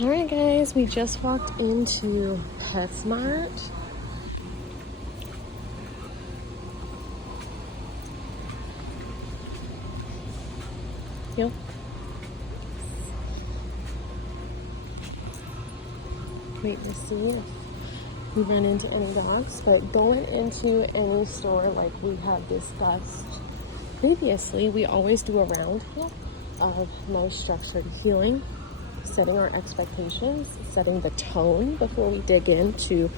Alright guys, we just walked into Petsmart. Yep. Wait to see if we run into any dogs, but going into any store like we have discussed previously, we always do a round of nice structured healing, setting our expectations, setting the tone before we dig into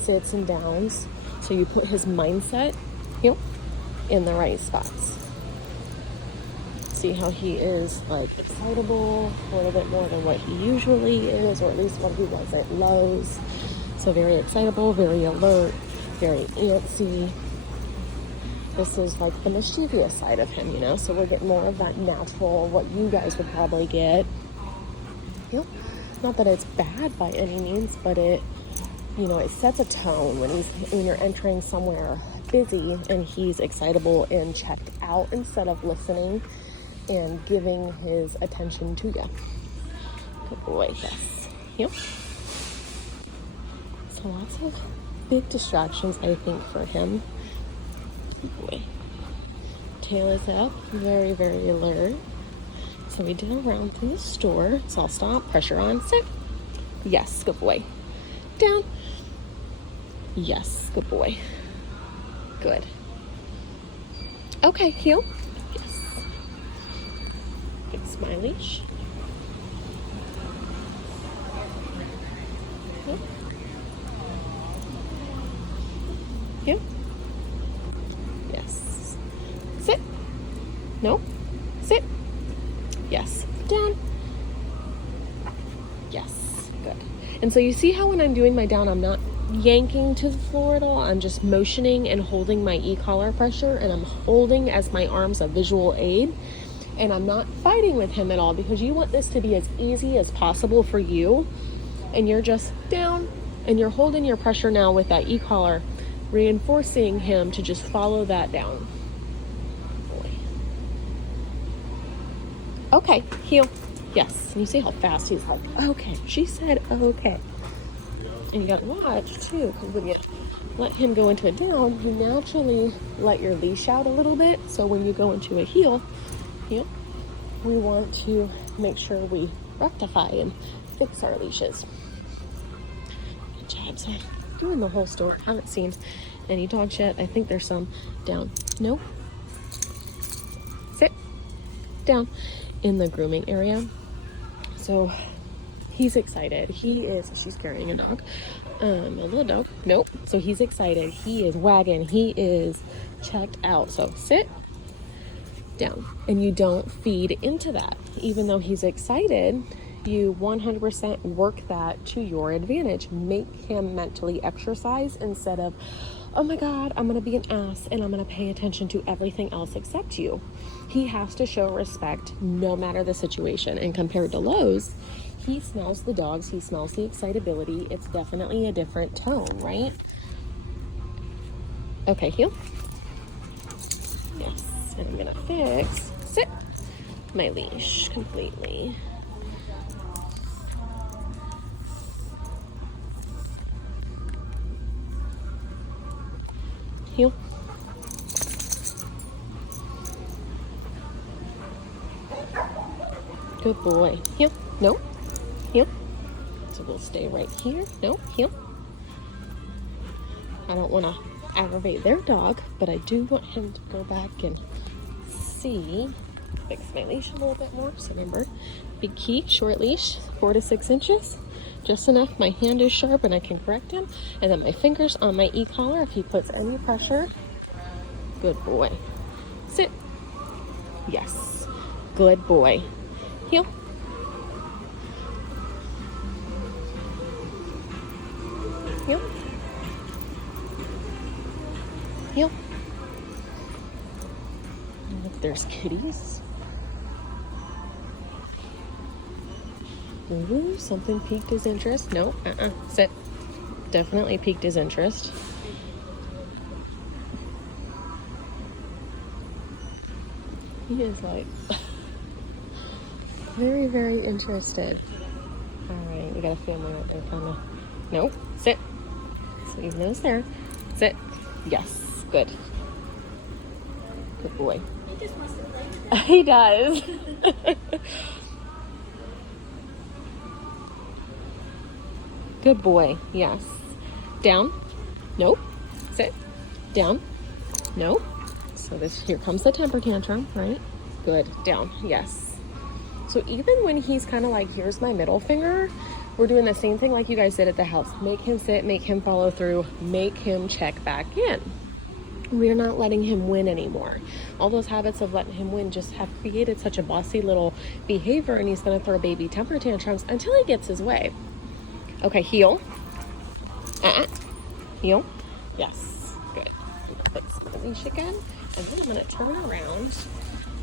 sits and downs, so you put his mindset in the right spots. See how he is like excitable a little bit more than what he usually is, or at least what he was at Lowe's. So very excitable, very alert, very antsy. This is like the mischievous side of him, so we're getting more of that natural, what you guys would probably get. Not that it's bad by any means, but it sets a tone when you're entering somewhere busy and he's excitable and checked out instead of listening and giving his attention to you. Good boy, yes. Yep. So lots of big distractions, I think, for him. Good boy. Tail is up, very, very alert. So we did a round through the store. So I'll stop, pressure on, sit. Yes, good boy. Down. Yes, good boy. Good. Okay, heel. Yes. Fix my leash. Yep. Yep. Yes. Sit. No. Sit. Yes. Down. Yes. Good. And so you see how when I'm doing my down, I'm not yanking to the floor at all. I'm just motioning and holding my e-collar pressure, and I'm holding as my arms a visual aid, and I'm not fighting with him at all, because you want this to be as easy as possible for you, and you're just down and you're holding your pressure now with that e-collar, reinforcing him to just follow that down. Okay, heel. Yes. And you see how fast he's like, okay. She said okay. And you got to watch too, because when you let him go into a down, you naturally let your leash out a little bit. So when you go into a heel, we want to make sure we rectify and fix our leashes. Good job. So I'm doing the whole store. Haven't seen any dogs yet. I think there's some down. No. Sit. Down. In the grooming area. So he's excited. She's carrying a dog. A little dog. Nope. So he's excited. He is wagging. He is checked out. So sit down. And you don't feed into that. Even though he's excited, you 100% work that to your advantage. Make him mentally exercise instead of, oh my God, I'm going to be an ass and I'm going to pay attention to everything else except you. He has to show respect no matter the situation. And compared to Lowe's, he smells the dogs. He smells the excitability. It's definitely a different tone, right? Okay, heel. Yes. And I'm going to fix, sit, my leash completely. Heel. Good boy. Heel. No. Heel. So we'll stay right here. No. Heel. I don't want to aggravate their dog, but I do want him to go back and see. Fix my leash a little bit more. So remember, big key, short leash, 4 to 6 inches. Just enough my hand is sharp and I can correct him. And then my fingers on my e-collar if he puts any pressure. Good boy. Sit. Yes. Good boy. Heel. Heel. Heel. And if there's kitties. Ooh, something piqued his interest. No, sit. Definitely piqued his interest. He is like very, very interested. We got a family right there, kind of. Nope. Sit. So even nose there. Sit. Yes. Good. Good boy. He just wants to play. He does. Good boy. Yes. Down. Nope. Sit. Down. Nope. So here comes the temper tantrum, right? Good. Down. Yes. So even when he's kind of like, here's my middle finger, we're doing the same thing like you guys did at the house. Make him sit, make him follow through, make him check back in. We're not letting him win anymore. All those habits of letting him win just have created such a bossy little behavior, and he's going to throw baby temper tantrums until he gets his way. Okay, heel. Heel. Yes. Good. Put the leash again. And then I'm going to turn around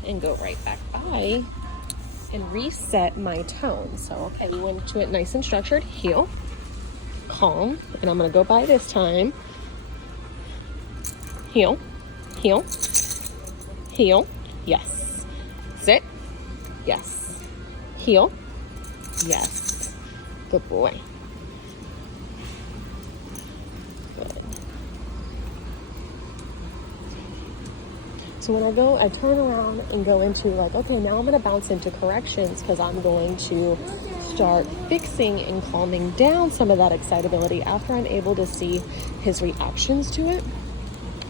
and go right back by and reset my tone. So, okay, we went to it nice and structured. Heel. Calm. And I'm going to go by this time. Heel, heel, heel, yes. Sit, yes. Heel, yes. Good boy. Good. So when I turn around and go into like, okay, now I'm going to bounce into corrections because I'm going to start fixing and calming down some of that excitability after I'm able to see his reactions to it.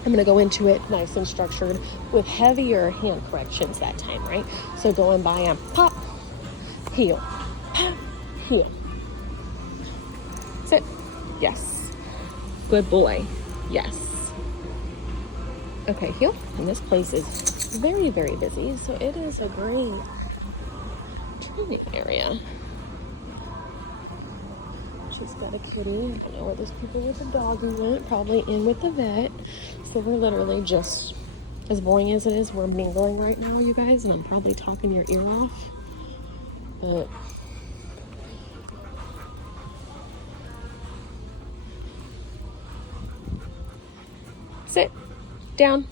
I'm going to go into it nice and structured with heavier hand corrections that time, right? So going by and pop, heel, pop, heel. Sit. Yes. Good boy. Yes. Okay, heel. And this place is very, very busy. So it is a great training area. She's got a kitty. I don't know where those people with the doggy went. Probably in with the vet. So we're literally just, as boring as it is, we're mingling right now, you guys, and I'm probably talking your ear off. But sit. Down.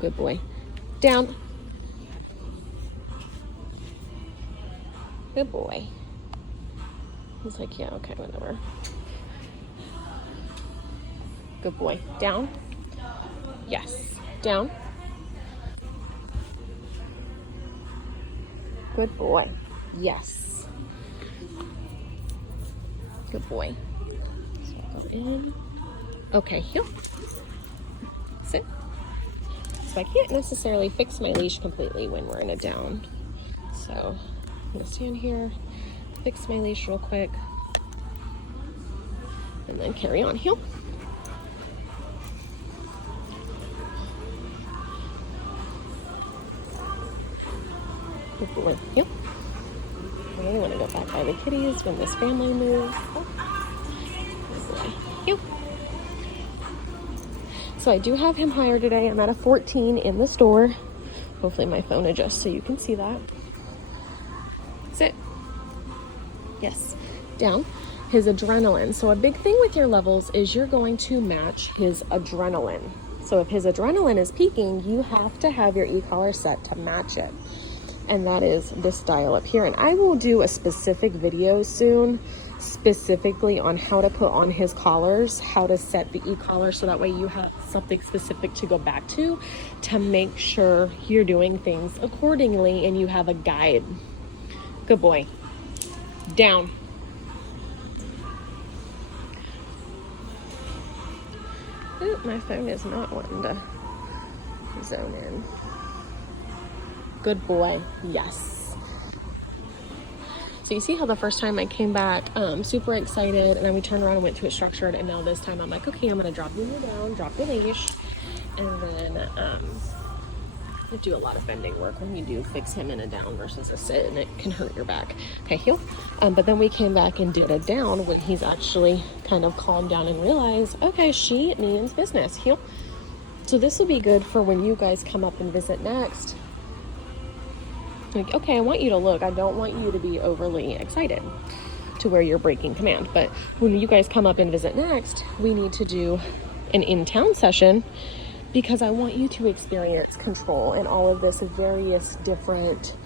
Good boy. Down. Good boy. He's like, yeah, okay, whatever. Good boy. Down. Yes. Down. Good boy. Yes. Good boy. So I'll go in. Okay, heel. Sit. So I can't necessarily fix my leash completely when we're in a down. So I'm gonna stand here, fix my leash real quick, and then carry on. Heel. Good boy. Heel. I want to go back by the kitties when this family moves. Oh. Good boy. Heel. So I do have him hired today. I'm at a 14 in the store. Hopefully my phone adjusts so you can see that. Sit. Yes. Down. His adrenaline. So a big thing with your levels is you're going to match his adrenaline. So if his adrenaline is peaking, you have to have your e-collar set to match it. And that is this dial up here. And I will do a specific video soon, specifically on how to put on his collars, how to set the e-collar, so that way you have something specific to go back to make sure you're doing things accordingly and you have a guide. Good boy. Down. Ooh, my phone is not wanting to zone in. Good boy. Yes. So you see how the first time I came back super excited, and then we turned around and went to it structured, and now this time I'm like, okay, I'm going to drop you down, drop the leash, and then we do a lot of bending work when you do fix him in a down versus a sit, and it can hurt your back. Okay, heel. But then we came back and did a down when he's actually kind of calmed down and realized, okay, she means business. Heel. So this will be good for when you guys come up and visit next. Like, okay, I want you to look. I don't want you to be overly excited to where you're breaking command. But when you guys come up and visit next, we need to do an in-town session because I want you to experience control and all of this various different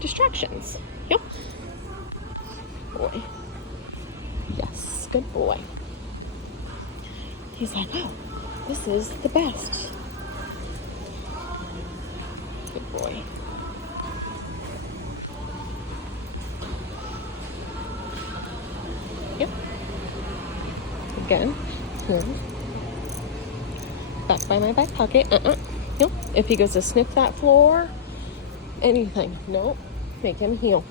distractions. Yep. boy. Yes, good boy. He's like, oh, this is the best. Good boy. Yep. Again. Here. Back by my back pocket. Nope. If he goes to sniff that floor, anything. Nope. Make him heel.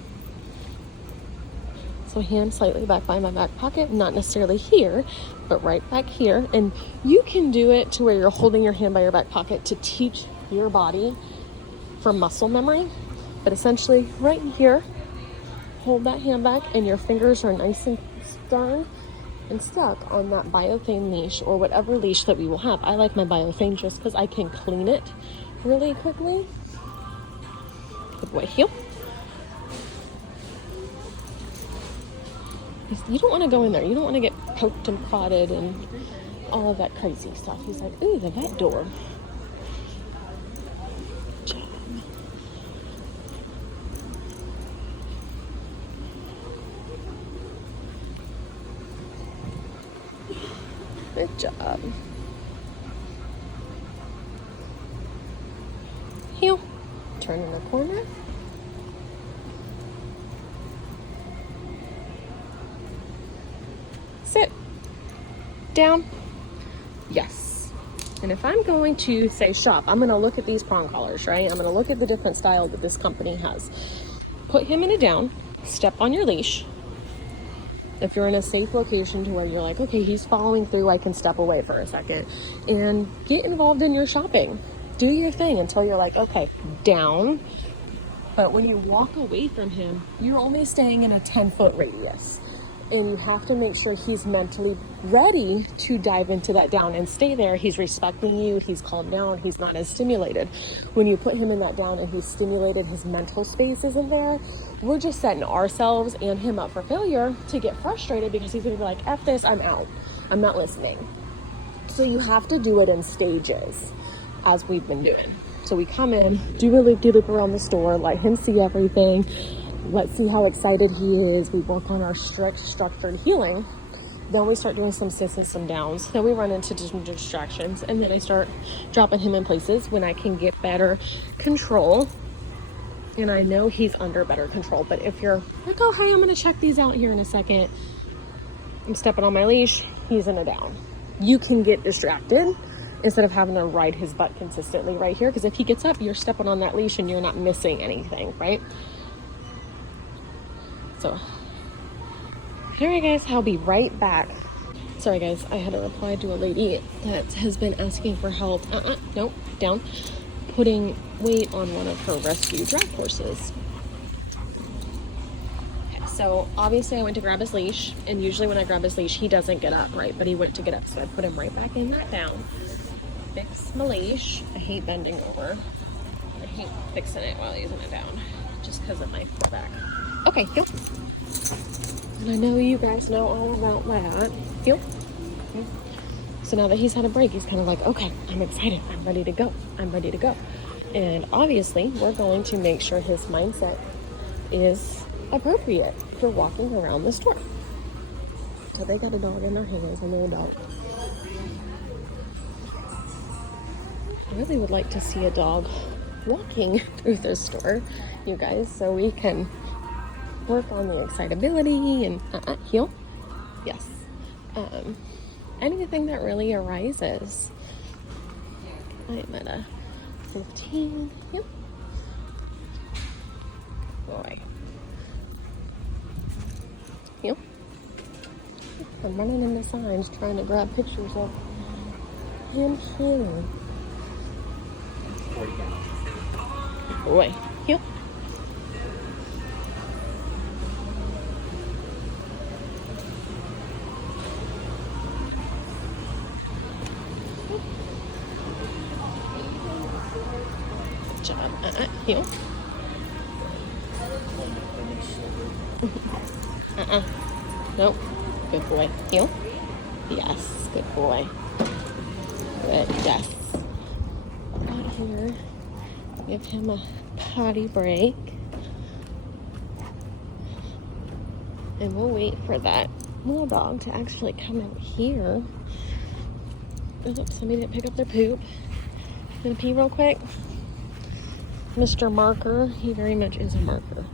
So hand slightly back by my back pocket, not necessarily here, but right back here. And you can do it to where you're holding your hand by your back pocket to teach your body for muscle memory. But essentially right here, hold that hand back and your fingers are nice and stern and stuck on that biothane leash or whatever leash that we will have. I like my biothane just because I can clean it really quickly. Good boy, heel. You don't want to go in there. You don't want to get poked and prodded and all of that crazy stuff. He's like, ooh, the vet door. Good job. Good job. Heel. Turn in the corner. Sit. Down. Yes. And if I'm going to say shop, I'm going to look at these prong collars, right? I'm going to look at the different style that this company has. Put him in a down. Step on your leash. If you're in a safe location to where you're like, okay, he's following through, I can step away for a second. And get involved in your shopping. Do your thing until you're like, okay, down. But when you walk away from him, you're only staying in a 10-foot radius. And you have to make sure he's mentally ready to dive into that down and stay there. He's respecting you. He's calmed down. He's not as stimulated. When you put him in that down and he's stimulated, his mental space isn't there. We're just setting ourselves and him up for failure to get frustrated because he's going to be like, F this, I'm out. I'm not listening. So you have to do it in stages as we've been doing. So we come in, do a loop-de-loop around the store, let him see everything. Let's see how excited he is. We work on our strict structured healing. Then we start doing some sits and some downs. Then we run into different distractions. And then I start dropping him in places when I can get better control. And I know he's under better control. But if you're like, oh, hey, I'm going to check these out here in a second. I'm stepping on my leash. He's in a down. You can get distracted instead of having to ride his butt consistently right here. Because if he gets up, you're stepping on that leash and you're not missing anything, right? So, alright guys, I'll be right back. Sorry guys, I had to reply to a lady that has been asking for help. Nope, down. Putting weight on one of her rescue drag horses. Okay, so obviously I went to grab his leash, and usually when I grab his leash, he doesn't get up, right? But he went to get up, so I put him right back in that down. Fix my leash. I hate bending over. I hate fixing it while he's in it down, just because of my back. Okay, heel. And I know you guys know all about that. Heel. So now that he's had a break, he's kind of like, okay, I'm excited. I'm ready to go. I'm ready to go. And obviously, we're going to make sure his mindset is appropriate for walking around the store. So they got a dog in their hands and they're adult. I really would like to see a dog walking through the store, you guys, so we can work on the excitability and heel. Yes. Anything that really arises. I'm at a 15. Yep. Boy. Heel. I'm running into signs trying to grab pictures of him healing. Boy. Heel. Job. Heel. Nope. Good boy. Heel. Yes. Good boy. Good. Yes. Out here. Give him a potty break. And we'll wait for that little dog to actually come out here. Oh, somebody didn't pick up their poop. Gonna pee real quick. Mr. Marker, he very much is a marker.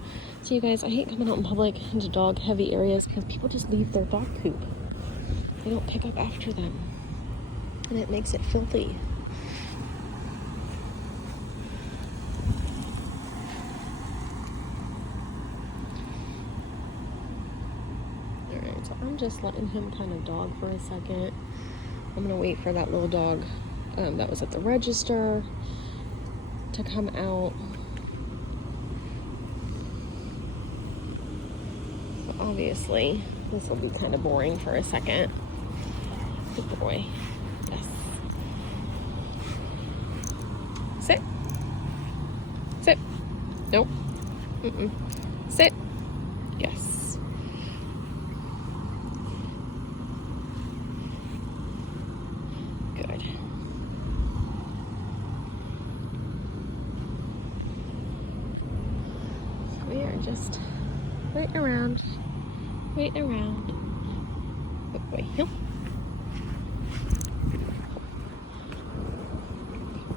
So you guys, I hate coming out in public into dog heavy areas because people just leave their dog poop. They don't pick up after them. And it makes it filthy. Alright, so I'm just letting him kind of dog for a second. I'm gonna wait for that little dog that was at the register to come out. So obviously, this will be kind of boring for a second. Good boy. Yes. Sit. Sit. Nope. Mm-mm. Sit. Yes. Good. So we are just waiting around. Waiting around. Good boy. Heel.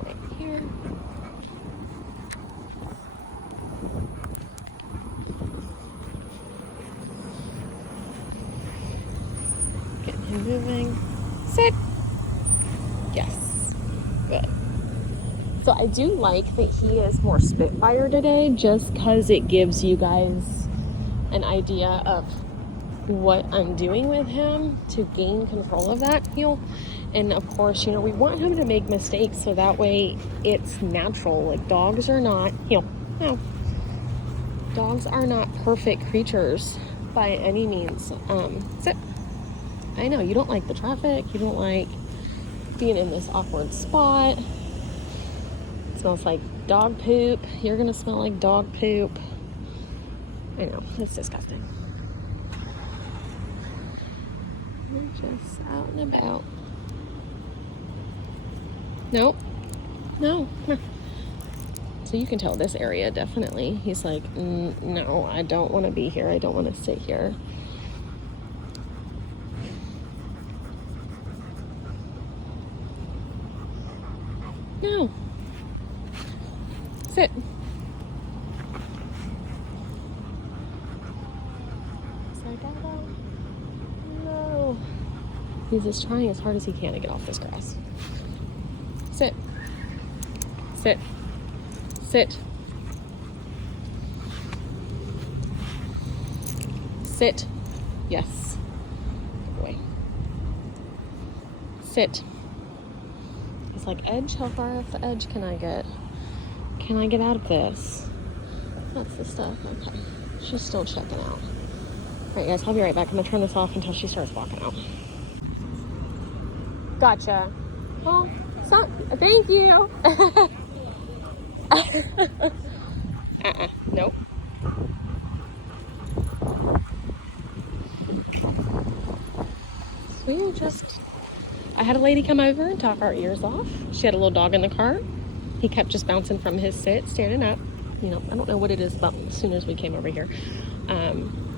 Right here. Getting him moving. Sit. Yes. Good. So I do like that he is more Spitfire today, just because it gives you guys an idea of what I'm doing with him to gain control of that heel. And of course, you know, we want him to make mistakes so that way it's natural. Like, dogs are not heel. No. Dogs are not perfect creatures by any means. Sit. I know you don't like the traffic, you don't like being in this awkward spot. It smells like dog poop. You're gonna smell like dog poop. I know, it's disgusting. We're just out and about. Nope. No. So you can tell this area definitely. He's like, no, I don't want to be here. I don't want to sit here. No. Sit. No. He's just trying as hard as he can to get off this grass. Sit. Sit. Sit. Sit. Yes. Good boy. Sit. It's like, edge, how far off the edge can I get? Can I get out of this? That's the stuff. Okay. She's still checking out. Alright guys, I'll be right back. I'm gonna turn this off until she starts walking out. Gotcha. Well, so, thank you. Nope. We just, I had a lady come over and talk our ears off. She had a little dog in the car. He kept just bouncing from his sit, standing up. You know, I don't know what it is about as soon as we came over here.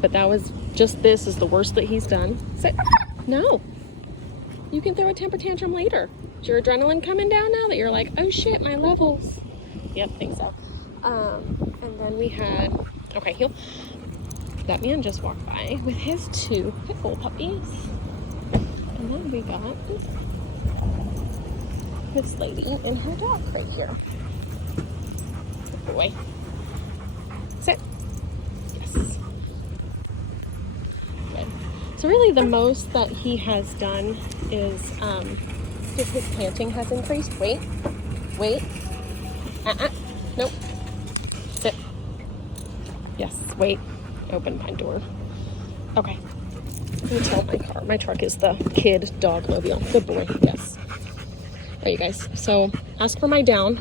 But that was just, this is the worst that he's done. Sit. No. You can throw a temper tantrum later. Is your adrenaline coming down now that you're like, oh shit, my levels? Yep, think so. And then we had, okay, that man just walked by with his two pit bull puppies. And then we got this lady and her dog right here. Good boy. Sit. Yes. Good. So really the most that he has done is just his panting has increased. Wait. Nope. Sit. Yes, wait. Open my door. Okay. Let me tell my car. My truck is the kid dog mobile. Good boy. Yes. Alright, you guys. So ask for my down.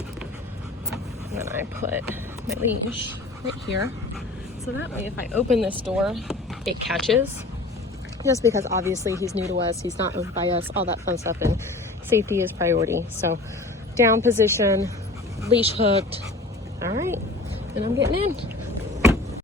And then I put my leash right here. So that way if I open this door, it catches. Just because obviously he's new to us. He's not owned by us. All that fun stuff. And safety is priority. So down position. Leash hooked. All right. And I'm getting in.